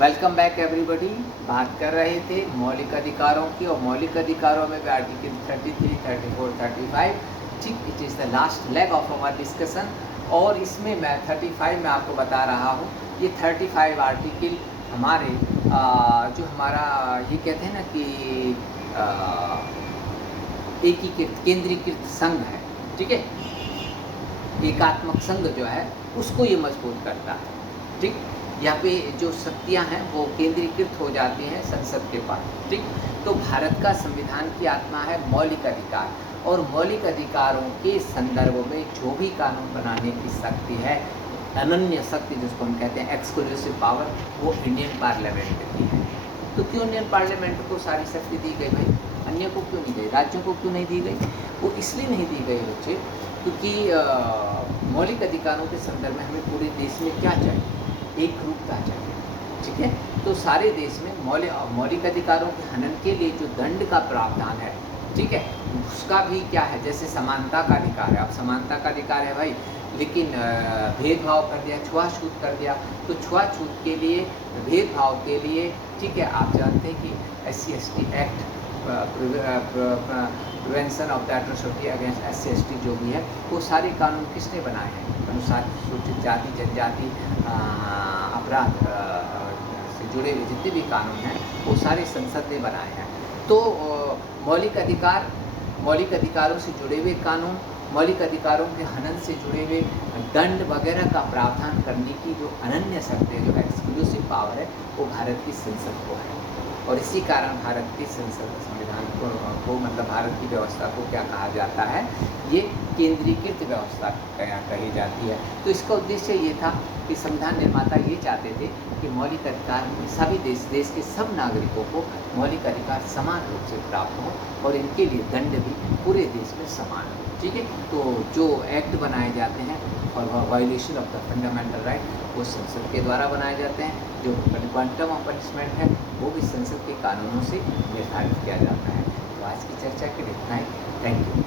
Welcome back everybody. बात कर रहे थे मौलिक अधिकारों की, और मौलिक अधिकारों में भी आर्टिकल 33, 34, 35, ठीक, it is the last leg of our discussion. और इसमें मैं 35 में आपको बता रहा हूँ, ये 35 आर्टिकल हमारे जो हमारा ये कहते हैं ना कि एकीकृत केंद्रीकृत संघ है, ठीक है, एकात्मक संघ जो है उसको ये मजबूत करता है। ठीक, यहाँ पे जो शक्तियाँ हैं वो केंद्रीकृत हो जाती हैं संसद के पास। ठीक, तो भारत का संविधान की आत्मा है मौलिक अधिकार, और मौलिक अधिकारों के संदर्भ में जो भी कानून बनाने की शक्ति है, अनन्य शक्ति जिसको हम कहते हैं एक्सक्लूसिव पावर, वो इंडियन पार्लियामेंट की है। तो क्यों इंडियन पार्लियामेंट को सारी शक्ति दी गई भाई? अन्य को क्यों नहीं गई? राज्यों को क्यों नहीं दी गई? वो इसलिए नहीं दी गई बच्चे, क्योंकि मौलिक अधिकारों के संदर्भ में हमें पूरे देश में क्या चाहिए? एक रूपता चाहिए। ठीक है, तो सारे देश में मौलिक अधिकारों के हनन के लिए जो दंड का प्रावधान है, ठीक है, उसका भी क्या है, जैसे समानता का अधिकार है। अब समानता का अधिकार है भाई, लेकिन भेदभाव कर दिया, छुआछूत कर दिया, तो छुआछूत के लिए, भेदभाव के लिए, ठीक है, आप जानते हैं कि SC/ST act, prevention of the atrocity against SC/ST जो भी है, वो सारे कानून किसने बनाए हैं? अनुसूचित जाति जनजाति अपराध से जुड़े हुए जितने भी कानून हैं वो सारे संसद ने बनाए हैं। तो मौलिक अधिकारों से जुड़े हुए कानून, मौलिक अधिकारों के हनन से जुड़े हुए दंड वगैरह का प्रावधान करने की जो अनन्य शक्ति, जो एक्सक्लूसिव पावर है, वो भारत की संसद को है। और इसी कारण भारत की संसद संविधान को मतलब भारत की व्यवस्था को क्या कहा जाता है? ये केंद्रीकृत व्यवस्था कही जाती है। तो इसका उद्देश्य ये था कि संविधान निर्माता ये चाहते थे कि मौलिक अधिकार सभी देश के सब नागरिकों को मौलिक अधिकार समान रूप से प्राप्त हो, और इनके लिए दंड भी पूरे देश में समान हो। ठीक है, तो जो एक्ट बनाए जाते हैं for violation of the fundamental right, वो संसद के द्वारा बनाए जाते हैं। जो क्वांटम ऑफ पनिशमेंट है वो भी संसद के कानूनों से निर्धारित किया जाता है। तो आज की चर्चा के लिए इतना ही। Thank you.